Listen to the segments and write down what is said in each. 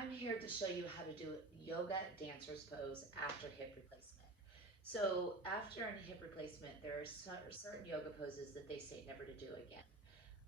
I'm here to show you how to do yoga dancer's pose after hip replacement. So after a hip replacement, there are certain yoga poses that they say never to do again.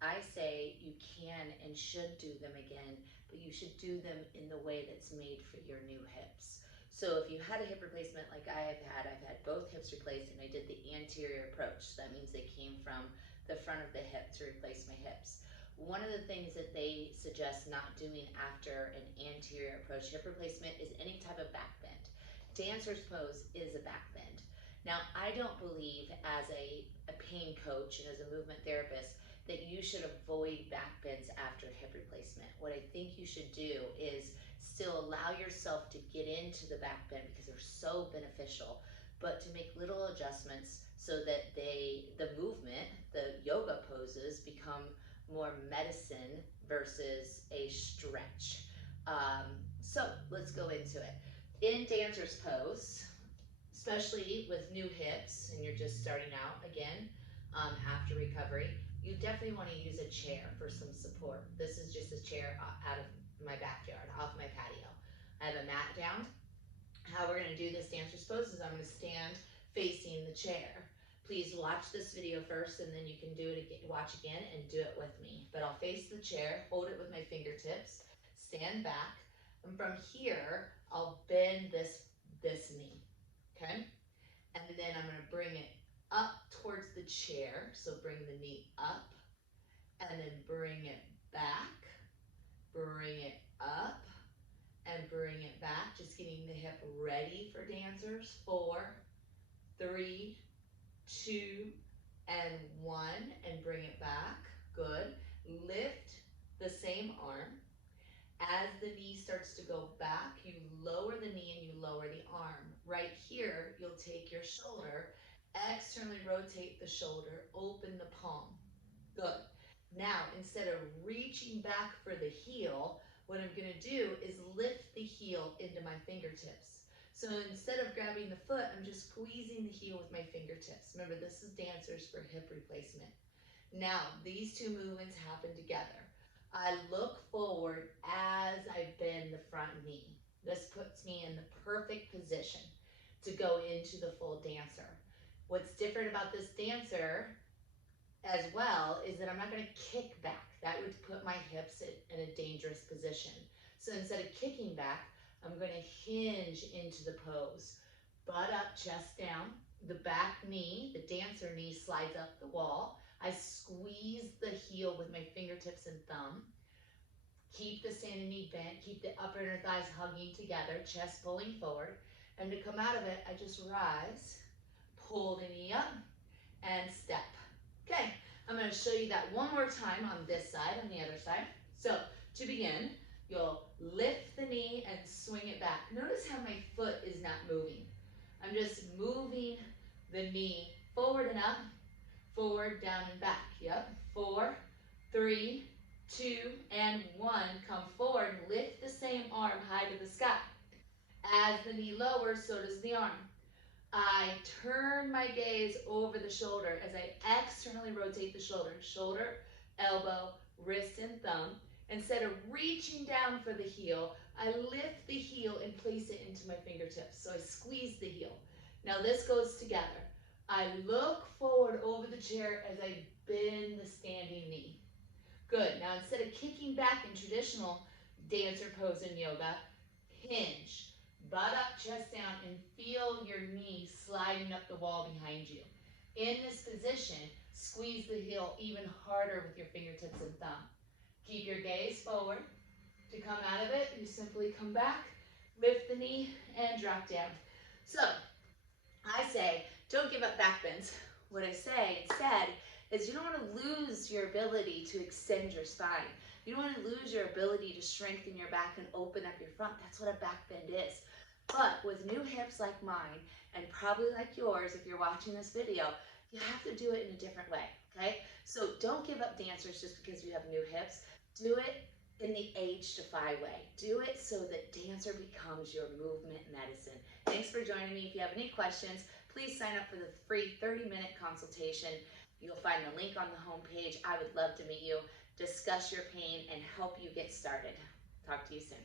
I say you can and should do them again, but you should do them in the way that's made for your new hips. So if you had a hip replacement like I've had both hips replaced and I did the anterior approach. That means they came from the front of the hip to replace my hips. One of the things that they suggest not doing after an anterior approach hip replacement is any type of back bend. Dancer's pose is a back bend. Now, I don't believe as a pain coach and as a movement therapist that you should avoid back bends after hip replacement. What I think you should do is still allow yourself to get into the back bend because they're so beneficial, but to make little adjustments so that the movement, the yoga poses become more medicine versus a stretch. So let's go into it. In dancer's pose, especially with new hips and you're just starting out again after recovery, you definitely want to use a chair for some support. This is just a chair out of my backyard, off my patio. I have a mat down. How we're going to do this dancer's pose is I'm going to stand facing the chair. Please watch this video first and then you can do it again, watch again and do it with me. But I'll face the chair, hold it with my fingertips, stand back, and from here, I'll bend this knee, okay? And then I'm gonna bring it up towards the chair, so bring the knee up, and then bring it back, bring it up, and bring it back, just getting the hip ready for dancers. 4, 3, 2, and 1, and bring it back. Good. Lift the same arm. As the knee starts to go back, you lower the knee and you lower the arm. Right here, you'll take your shoulder, externally rotate the shoulder, open the palm. Good. Now, instead of reaching back for the heel, what I'm going to do is lift the heel into my fingertips. So instead of grabbing the foot, I'm just squeezing the heel with my fingertips. Remember, this is dancers for hip replacement. Now, these two movements happen together. I look forward as I bend the front knee. This puts me in the perfect position to go into the full dancer. What's different about this dancer as well is that I'm not going to kick back. That would put my hips in a dangerous position. So instead of kicking back, I'm going to hinge into the pose. Butt up, chest down. The back knee, the dancer knee, slides up the wall. I squeeze the heel with my fingertips and thumb. Keep the standing knee bent. Keep the upper inner thighs hugging together, chest pulling forward. And to come out of it, I just rise, pull the knee up, and step. Okay, I'm going to show you that one more time on this side, on the other side. So to begin, you'll lift the knee and swing it back. Notice how my foot is not moving. I'm just moving the knee forward and up, forward, down, and back. Yep. 4, 3, 2, and 1. Come forward. Lift the same arm high to the sky. As the knee lowers, so does the arm. I turn my gaze over the shoulder as I externally rotate the shoulder. Shoulder, elbow, wrist, and thumb. Instead of reaching down for the heel, I lift the heel and place it into my fingertips. So I squeeze the heel. Now this goes together. I look forward over the chair as I bend the standing knee. Good. Now instead of kicking back in traditional dancer pose in yoga, hinge. Butt up, chest down, and feel your knee sliding up the wall behind you. In this position, squeeze the heel even harder with your fingertips and thumb. Keep your gaze forward. To come out of it, you simply come back, lift the knee, and drop down. So, I say, don't give up back bends. What I say instead is you don't want to lose your ability to extend your spine. You don't want to lose your ability to strengthen your back and open up your front. That's what a back bend is. But with new hips like mine, and probably like yours if you're watching this video, you have to do it in a different way, okay? So don't give up dancers just because you have new hips. Do it in the AgeDEFY way. Do it so that dancer becomes your movement medicine. Thanks for joining me. If you have any questions, please sign up for the free 30-minute consultation. You'll find the link on the homepage. I would love to meet you, discuss your pain, and help you get started. Talk to you soon.